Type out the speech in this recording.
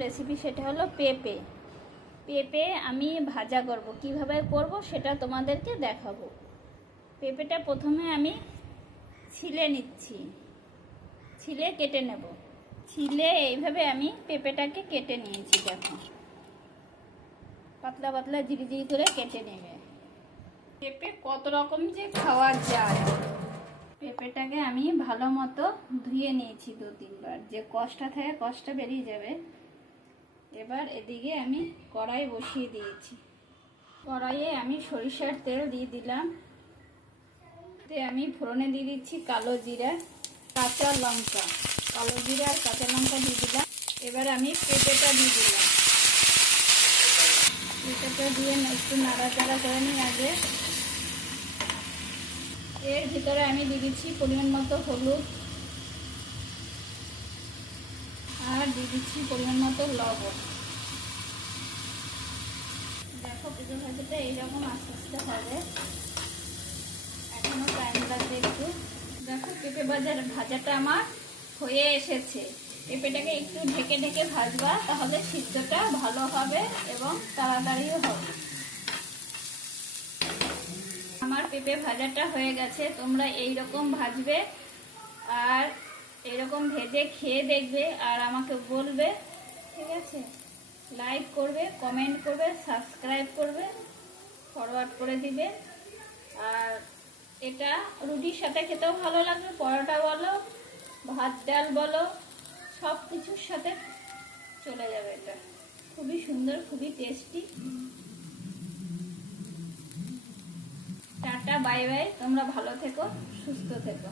Recipe সেটা হলো পেঁপে। পেঁপে আমি ভাজা করব, কিভাবে করব সেটা তোমাদেরকে দেখাবো। পেঁপেটা প্রথমে আমি ছিলে নিচ্ছি, ছিলে কেটে নেব। ছিলে এইভাবে আমি পেঁপেটাকে কেটে নিয়েছি। দেখো, পাতলা পাতলা ঝিরিঝিরি করে কেটে নেবে। পেঁপে কত রকম যে খাওয়া যায়। পেঁপেটাকে আমি ভালো মতো ধুয়ে নিয়েছি 2-3 বার, যে কষটা থাকে কষটা বেরিয়ে যাবে। এবার এদিকে আমি কড়াই বসিয়ে দিয়েছি। কড়াইয়ে আমি সরিষার তেল দিয়ে দিলাম। আমি ফোড়নে দিয়ে দিচ্ছি কালো জিরা, কাঁচা লঙ্কা। কালো জিরা আর কাঁচা লঙ্কা দিয়ে দিলাম। এবার আমি পেঁপেটা দিয়ে দিলাম। পেঁপেটা দিয়ে একটু নাড়াচাড়া করে নিই আগে। এর ভিতরে আমি দিয়ে দিচ্ছি পরিমাণ মতো হলুদ, আর দিয়ে দিচ্ছি পরিমাণ মতো লবণ। দেখো, পেঁপে ভাজাটা এইরকম আস্তে আস্তে হবে, এখনো টাইম লাগবে একটু। দেখো, পেঁপে ভাজাটা আমার হয়ে এসেছে। পেঁপেটাকে একটু ঢেকে ঢেকে ভাজবা, তাহলে সিদ্ধটা ভালো হবে এবং তাড়াতাড়িও হবে। আমার পেঁপে ভাজাটা হয়ে গেছে। তোমরা এইরকম ভাজবে আর এরকম ভেজে খেয়ে দেখবে আর আমাকে বলবে, ঠিক আছে? লাইক করবে, কমেন্ট করবে, সাবস্ক্রাইব করবে, ফরওয়ার্ড করে দিবে। আর এটা রুটির সাথে খেতেও ভালো লাগবে, পরোটা বলো, ভাত ডাল বলো, সব কিছুর সাথে চলে যাবে। এটা খুবই সুন্দর, খুবই টেস্টি। Tata, bye bye. তোমরা ভালো থেকো, সুস্থ থেকো।